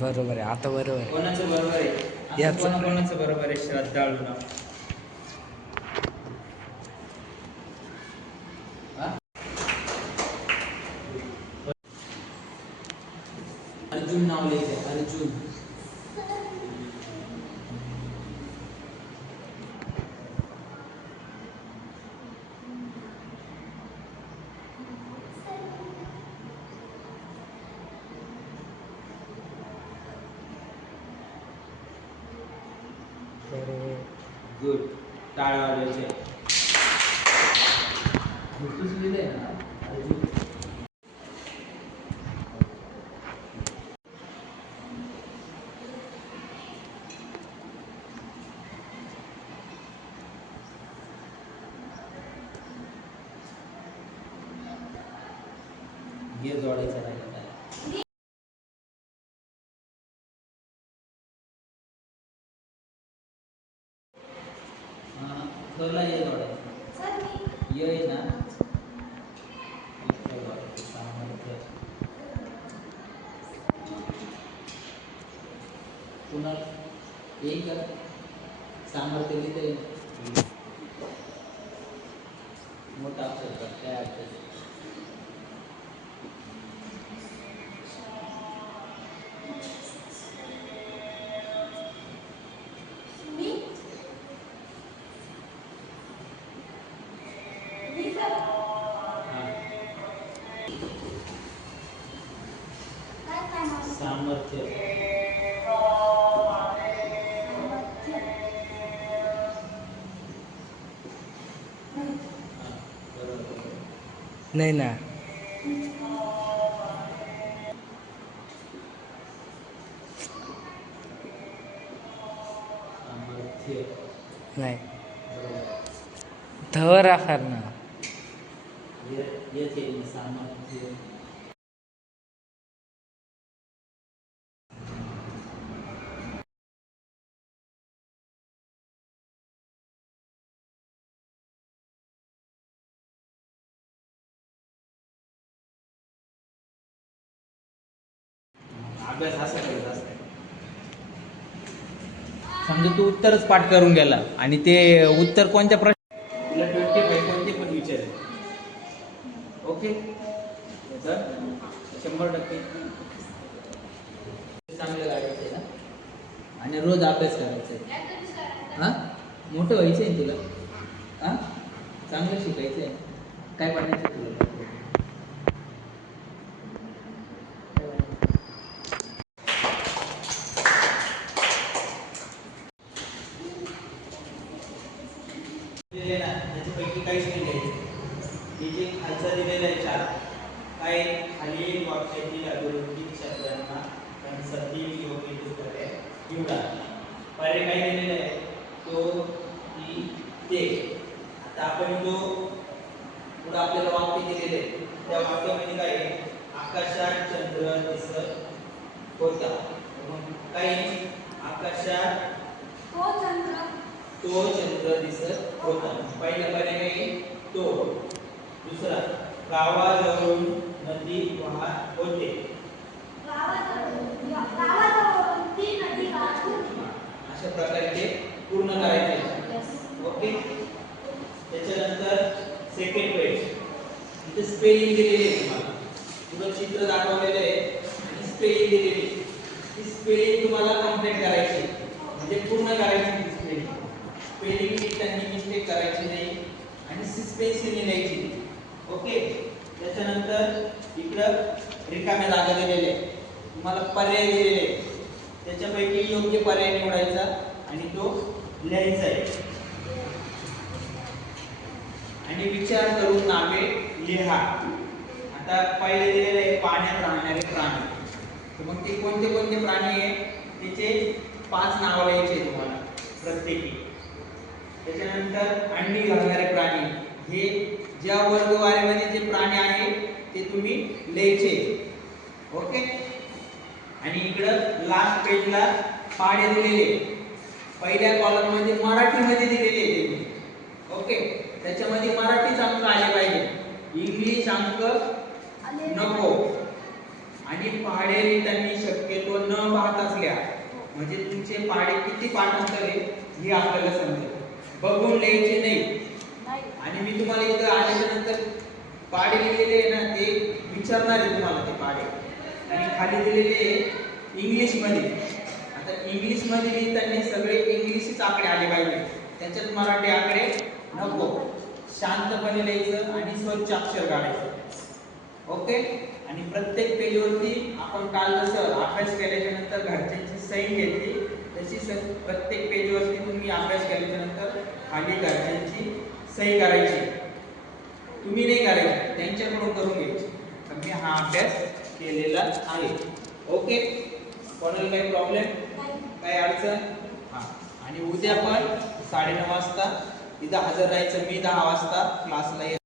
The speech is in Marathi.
बरोबर आहे. आता बरोबर आहे. कोणाचं बरोबर आहे? याचं कोणाचं बरोबर आहे? श्रद्धाळू नाव. अर्जुन नाव लिहायचं. अर्जुन. गुड. टाळ्या वाजवायचे. तूच लिहिलंय ना अर्जुन. हे जोडायचं नाही का? खरला ये जोडायचं. ये ना सामर्थ्य. पुन्हा एक सामर्थ्य लिहिते. मोठा अक्षर काय अक्षर? सामर्थ्य. नाही ना. सामर्थ्य नाही. धवर आकार ना. येते सामर्थ्य. अभ्यास असा करत असते. समजा तू उत्तरच पाठ करून गेला आणि ते उत्तर कोणत्या प्रश्न तुला 25 कोणते पण विचारेल. ओके तर 100% चांगलं गाडायचं ना आणि रोज अभ्यास करायचा आहे. हां मोठं व्हायचं आहे तुला. हां चांगलं शिकायचं आहे. काय बनायचं तुला? त्याच्यापैकी काहीच नाही घ्यायचं. हे जे खालचं दिलेलं आहे चार काय खाली वाक्यातील अधोरेखित शब्दांना कंसातील योग्य उत्तरे निवडा. पर्याय काय दिलेला आहे? तो, ती, ते. आता आपण जो पुढे आपल्याला वाक्य दिलेले त्या वाक्यामध्ये काय आहे? आकाशात चंद्र दिसत होता. मग काय आकाशात तो चंद्र दिसत होता. पहिला पर्याय काय? तो. दुसरा गावाजवळून नदी वाहत होते. अशा प्रकारे ते पूर्ण करायचे. ओके त्याच्यानंतर सेकंड पेज इथे स्पेलिंग दिलेली आहे. तुम्हाला पुढे चित्र दाखवलेलं आहे आणि स्पेलिंग दिलेली आहे. ती स्पेलिंग तुम्हाला कंप्लीट करायची म्हणजे पूर्ण करायची. स्पेलिंग लिहिताना मिस्टेक करायची नाही आणि सिस्पेन्सने लिहायची. ओके त्याच्यानंतर इकडं रिकाम्या जागा दिलेल्या आहे. तुम्हाला पर्याय दिलेले आहे. त्याच्यापैकी योग्य पर्याय निवडायचा आणि तो लिहायचा आहे आणि विचार करून नावे लिहा. आता पहिले दिलेले आहे पाण्यात राहणारे प्राणी. तर मग ते कोणते कोणते प्राणी आहे त्याचे 5 नावं लिहायचे तुम्हाला प्रत्येकी. त्याच्यानंतर अंडी घालणारे प्राणी हे ज्या वर्गवारीमध्ये जे प्राणी आहे ते तुम्ही लिहायचे. ओके आणि इकडं लास्ट पेजला पाढे दिलेले पहिल्या कॉलम मध्ये मराठीमध्ये दिलेले. ओके. त्याच्यामध्ये मराठीच अंक आले पाहिजे, इंग्लिश अंक नको. आणि पहाडे लिहिताना शक्यतो न पाहताच लिहा, म्हणजे तुमचे पहाडे किती पाठांतर आहे हे आपल्याला समजेल. बघून लिहायचे नाही. आणि मी तुम्हाला इथं आल्याच्या नंतर पाढे लिहिलेले आहे ना, ते विचारणार आहे तुम्हाला ते पाढे. आणि खाली दिलेले इंग्लिश मध्ये. आता इंग्लिश मध्ये लिहिताना सगळे इंग्लिशच आकडे आले पाहिजे, त्याच्यात मराठी आकडे नको. शांतपणे लिहायचं आणि स्वच्छ अक्षर काढायचं. ओके. आणि प्रत्येक पेजवरती आपण काल जसं अभ्यास केल्याच्या नंतर घरच्यांची सही घेतली तशी प्रत्येक पेजवरती तुम्ही अभ्यास केल्याच्या नंतर खाली घरच्यांची सही करायची. तुम्ही नाही करायची, त्यांच्याकडून करून घ्यायची. तर मी हा अभ्यास केलेला आहे. ओके. कोणाला काही प्रॉब्लेम, काही अडचण? हा. आणि उद्या पण 9:30 वाजता इथं हजर राहायचं. मी 10 वाजता क्लासला